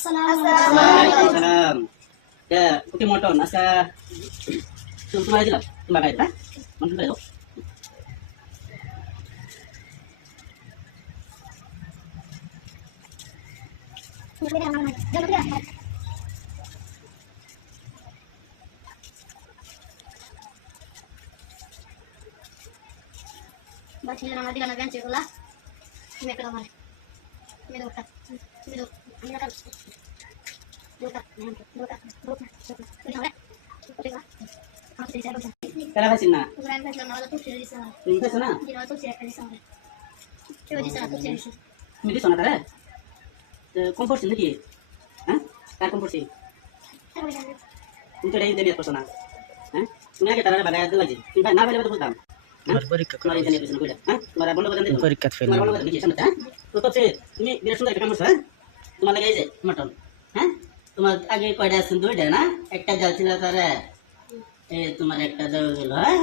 Waalaikumsalam. Ya, oke motor asa cuma aja lah, cuma kayak ha? Mantap itu. Baca nama dia nabi anjir lah. Ini kelomar. Ini dokat. Ini dok. Ini kan. Dokat. Dokat. Ini apa? Apa sih saya baca? Kenapa sih nak? Ukuran kan nama itu sih di sana. Ini sana. Di nama itu sih di sana. Coba di sana tuh sih. Ini sana tara. Kompor sih lagi. Hah? Kan kompor sih. Itu dari internet persona. Hah? Ini kita tara bagay itu lagi. Kita na balik betul betul. Kemarin internet persona kuda. Hah? Kemarin bondo betul betul. পরীক্ষা fail Kemarin bondo betul betul. Hah? তো তো তুমি বিরাট সুন্দর একটা কাম করছো হ্যাঁ তোমার লাগে এই যে মটন হ্যাঁ তোমার আগে কয়টা আছে দুইটা না একটা জাল ছিল তারে এই তোমার একটা দেওয়া গেল হ্যাঁ